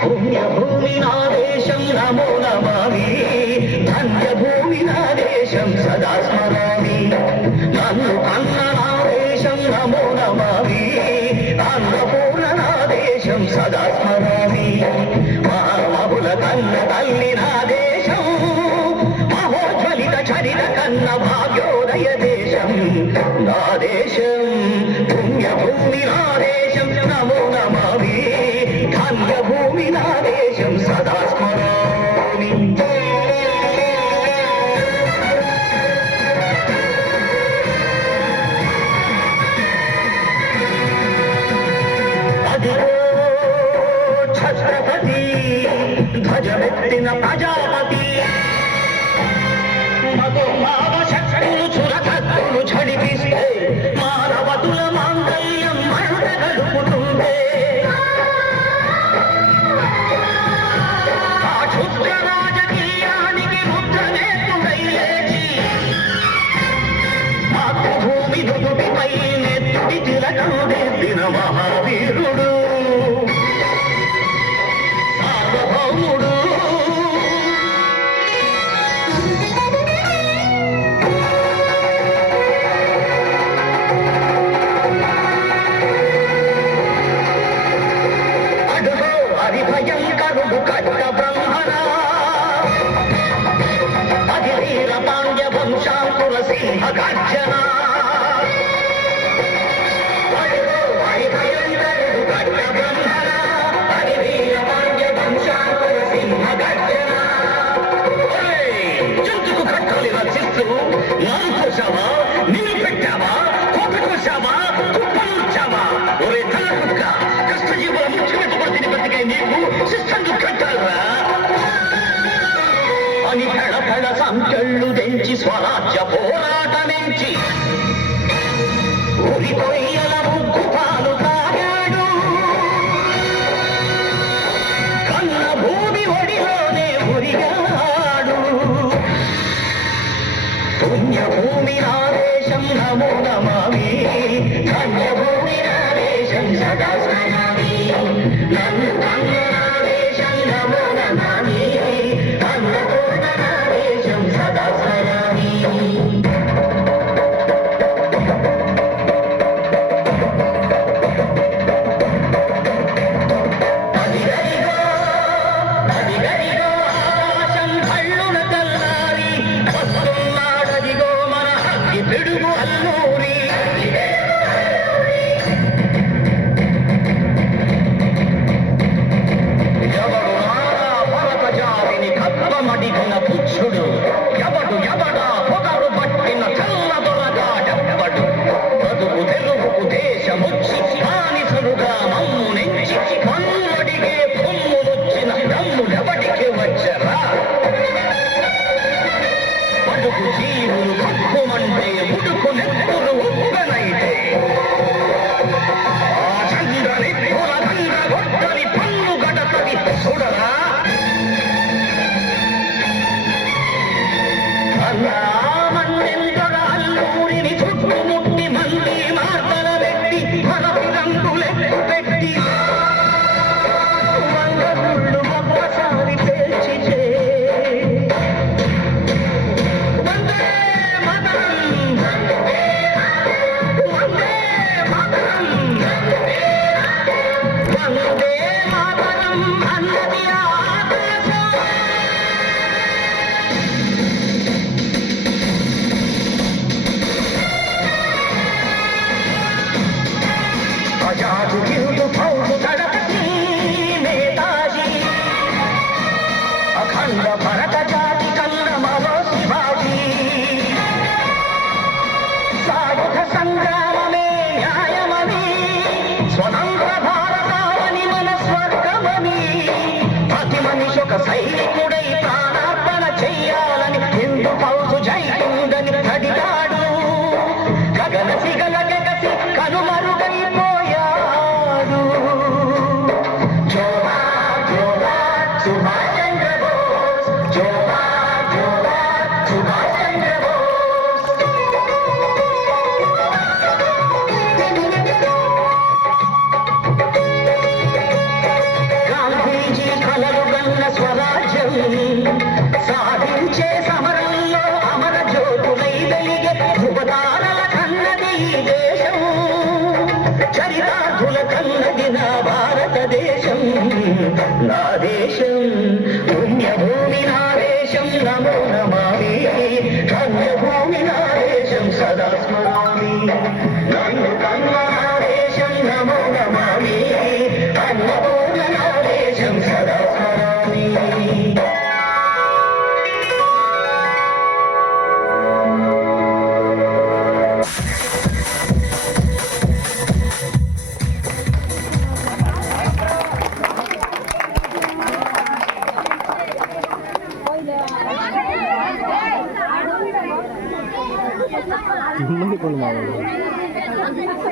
పుణ్యభూమి నా దేశం నమో నమామి ధన్యభూమి నా దేశం సదా స్మరామి నన్ను కన్న నా దేశం నమో నమామి అన్నపూర్ణ నా దేశం సదా స్మరామి మహామహుల కన్న తల్లి నా దేశం మహోజ్వలిత చరిత కన్న భాగ్యోదయ దేశం నా దేశం పుణ్యభూమి నా దేశం నమో నమామి ధన్యభూమి నా దేశం సదా స్మరామి అదిగో ఛత్రపతి ధ్వజమెత్తిన ప్రజాపతి మధుమావ శక్తులు చురకత్తులు ఝడిపిస్తే మానవతుల మాంగళ్యం మంట గడుపుతుందే ఆ క్షుద్ర రాజకీయానికి ముద్రనేత్తుడై లేచి మాతృభూమి దుదుటిపై నెత్తుడి తిలకం దిద్దిన మహావీరుడు సార్వభౌముడు భయంకరుడు కట్ట బ్రహ్మణ అది వీర పాండ్య వంశాంకుర సింహ గర్జన భయంకరుడు కట్ట బ్రహ్మణ అది వీర పాండ్య వంశాంకుర సింహ గర్జన జంతుకు కట్టాలి రచిస్తూ నాను కోసావా నీరు పెట్టావా కోట కోసావా కుప్పలుచ్చావా ఒరే తల కుక్క కష్టజీవుల ముఖ్యమంత్రి బతికై నీకు శిస్తంగా కట్టాలరా అని ఫెడ ఫెడ సంకెళ్ళు తెంచి స్వరాజ్య పోరాటమించి ఉరి కొయ్యల ముగ్గు పాలు తాగాడు కన్న భూమి ఒడిలోనే ఉరిగాడు పుణ్యభూమి నా దేశం నమో నమామి ధన్యభూమి నా దేశం సదా స్మరామి నన్ను కన్న నా దేశం నమో నమామి అన్నపూర్ణ నా దేశం సదా స్మరామి అదిగదిగో ఆకాశం కళ్ళున తెల్లారి వస్తున్నాడదిగో మన అగ్గి పిడుగు అల్లూరి ఎవడు నారా భరత జాతిని కప్పమడిగిన పుచ్చుడు ఎవడా పొగరు పట్టిన చల్ల దొరగా ఎవడు బతుకు తెలుగుకు దేశముచ్చి బానిసలుగా మమ్ము నెంచి మమ్మడిగే పొమ్ములొచ్చిన దమ్ములెవడికి వచ్చరా బతుకు జీవులు కక్కుమంటే ఉడుకు నెప్పులు ఉప్పనైతే ఆ చంద్ర నిప్పుల దండ గొట్టని పన్ను గడతది చూడరా అలా మన్నెందర అల్లూరిని చుట్టుముట్టి మళ్ళీ మార్తల పెట్టి మరొక రంగులెట్టు పెట్టి వందరుళ్ళు ఒక్కసారి పేల్చితే వందే మాతరం వందే మాతరం వందే మాతరం అన్నది ఆకాశం ఆజాదు హిందూ ఫౌజు దళపతి నేతాజీ అఖండ భరత జాతి కన్నమలో శివాజీ సాయుధ సంగ్రామమే న్యాయమని స్వతంత్ర భారతావని మన స్వర్గమని ప్రతి మనిషి ఒక సైనికుడై ప్రాణార్పణ చెయ్యాలని హిందూ ఫౌజు జైకుందని అడిగాడు గగన సిగల గగసి కనుమరుగైపోయాడు జోహార్ జోహార్ సుభాష్ చంద్ర బోస్ ఉన్నది నా భారతదేశం, నా దేశం పుణ్యభూమి నా దేశం, నమో నమామి ధన్యభూమి నా దేశం సదా స్మరామి, నన్ను కన్న నా దేశం నమో నమామి అన్నపూర్ణ నా దేశం సదా స్మరామి. కిందకి కొను మామూలు